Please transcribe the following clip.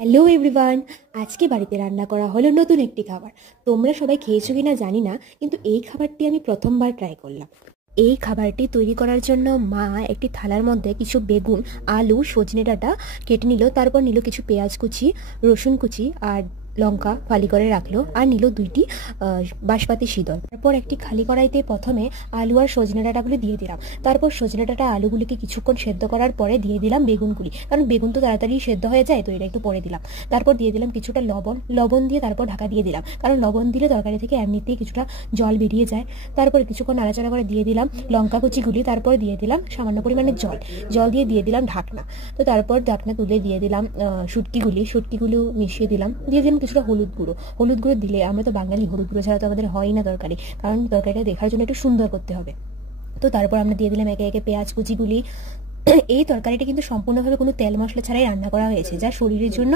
Hello everyone, আজকে বাড়িতে রান্না করা হলো নতুন একটি খাবার। তোমরা সবাই খেয়েছো কিনা জানি না, কিন্তু এই খাবারটি আমি প্রথমবার ট্রাই করলাম। এই খাবারটি তৈরি করার জন্য মা একটি থালার মধ্যে কিছু বেগুন, আলু, সজনে ডাঁটা কেটে নিল, তারপর নিল কিছু পেঁয়াজ কুচি, রসুন কুচি আর লঙ্কা ফালি করে রাখলো, আর নিল দুইটি বাঁশপাতি সিঁদুর। তারপর একটি খালি কড়াইতে প্রথমে আলু আর সজনে ডাঁটাগুলি দিয়ে দিলাম। তারপর সজনে ডাঁটা আলুগুলিকে কিছুক্ষণ সেদ্ধ করার পরে দিয়ে দিলাম বেগুনগুলি, কারণ বেগুন তো তাড়াতাড়ি সেদ্ধ হয়ে যায়, তো এটা একটু পরে দিলাম। তারপর দিয়ে দিলাম কিছুটা লবণ দিয়ে তারপর ঢাকা দিয়ে দিলাম, কারণ লবণ দিলে তরকারি থেকে এমনিতেই কিছুটা জল বেরিয়ে যায়। তারপরে কিছুক্ষণ নাড়াচাড়া করে দিয়ে দিলাম লঙ্কা কুচিগুলি, তারপর দিয়ে দিলাম সামান্য পরিমাণে জল দিয়ে দিলাম ঢাকনা। তো তারপর ঢাকনা তুলে দিয়ে দিলাম শুটকিগুলো মিশিয়ে দিলাম, দিয়ে দিলাম কিছুটা হলুদ গুঁড়ো দিলে, আমরা তো বাঙালি, হলুদ গুঁড়ো ছাড়া তো আমাদের হয় না তরকারি, কারণ তরকারিটা দেখার জন্য একটু সুন্দর করতে হবে। তো তারপর আমরা দিয়ে দিলাম একে একে পেঁয়াজ কুচিগুলি। এই তরকারিটা কিন্তু সম্পূর্ণভাবে কোনো তেল মশলা ছাড়াই রান্না করা হয়েছে, যা শরীরের জন্য